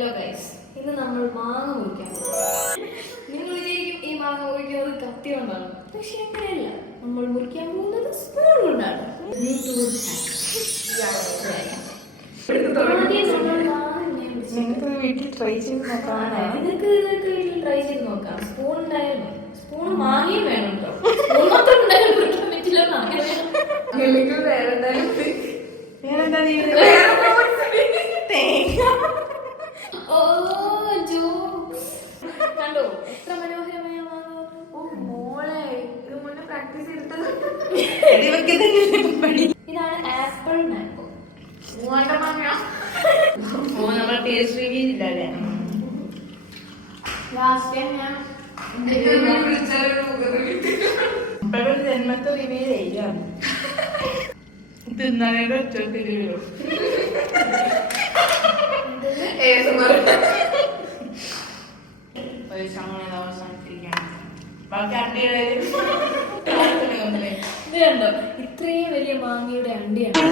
Hello guys, ഇന്ന് നമ്മൾ മാങ്ങ മുറിക്കാൻ പോകും. നിങ്ങൾ വിചാരിക്കും ഈ മാങ്ങ മുറിക്കുന്നത് കത്തി കൊണ്ടാണ്, പക്ഷെ അങ്ങനെയല്ല. നമ്മൾ മുറിക്കാൻ പോകുന്നത് സ്പൂൺ കൊണ്ടാണ്. വീട്ടിൽ ട്രൈ ചെയ്ത് നോക്കാം. നിങ്ങൾക്ക് വീട്ടിൽ ട്രൈ ചെയ്ത് നോക്കാം. സ്പൂൺ ഉണ്ടായാലും സ്പൂൺ മാങ്ങയും വേണം കേട്ടോ. സ്പൂൺ മാത്രം ഉണ്ടായാലും മുറിക്കാൻ പറ്റില്ല. കണ്ടോ എത്ര മനോഹരമായ ഇതാണ് ആപ്പിൾ മാംഗോ. നമ്മൾ ടേസ്റ്റ് റിവ്യൂ ചെയ്തില്ലല്ലേ? ലാസ്റ്റ് ഞാൻ ഇപ്പോഴൊരു ജന്മത്തെ റിവ്യൂ ചെയ്യാം. തിന്നാനേടെ ഒച്ചത്തില്ലോ ഒരു സമയം അവസാനിപ്പിക്കണം. ബാക്കി അണ്ടിയുടെ ഇത് കണ്ടോ ഇത്രയും വലിയ മാങ്ങയുടെ അണ്ടിയാണ്.